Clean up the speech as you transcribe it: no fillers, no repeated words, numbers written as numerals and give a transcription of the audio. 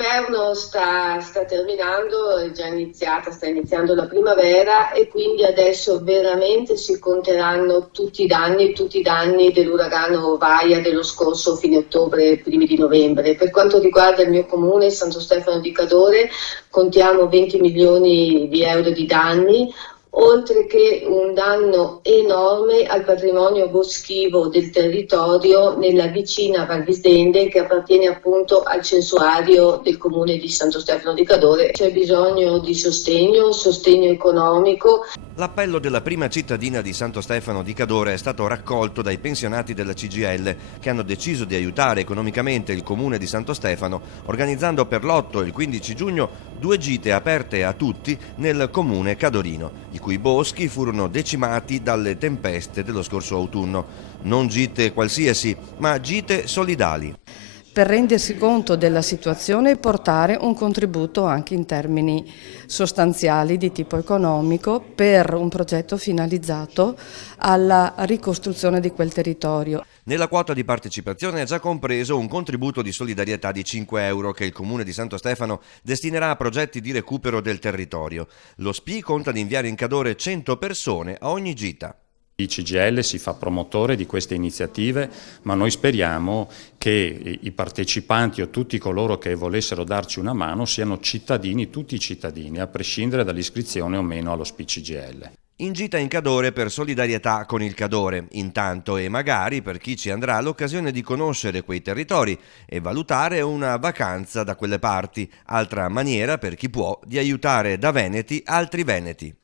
l'inverno sta terminando, sta iniziando la primavera e quindi adesso veramente si conteranno tutti i danni dell'uragano Vaia dello scorso fine ottobre, primi di novembre. Per quanto riguarda il mio comune, Santo Stefano di Cadore, contiamo 20 milioni di euro di danni, oltre che un danno enorme al patrimonio boschivo del territorio nella vicina Val Visdende, che appartiene appunto al censuario del comune di Santo Stefano di Cadore. C'è bisogno di sostegno economico. L'appello della prima cittadina di Santo Stefano di Cadore è stato raccolto dai pensionati della CGIL, che hanno deciso di aiutare economicamente il comune di Santo Stefano organizzando per l'8 e il 15 giugno 2 gite aperte a tutti nel comune cadorino, i cui boschi furono decimati dalle tempeste dello scorso autunno. Non gite qualsiasi, ma gite solidali. Per rendersi conto della situazione e portare un contributo anche in termini sostanziali di tipo economico per un progetto finalizzato alla ricostruzione di quel territorio. Nella quota di partecipazione è già compreso un contributo di solidarietà di 5 euro che il comune di Santo Stefano destinerà a progetti di recupero del territorio. Lo SPI conta di inviare in Cadore 100 persone a ogni gita. Il CGIL si fa promotore di queste iniziative, ma noi speriamo che i partecipanti o tutti coloro che volessero darci una mano siano cittadini, tutti i cittadini, a prescindere dall'iscrizione o meno allo SPI CGIL. In gita in Cadore per solidarietà con il Cadore, intanto e magari per chi ci andrà l'occasione di conoscere quei territori e valutare una vacanza da quelle parti, altra maniera per chi può di aiutare da veneti altri veneti.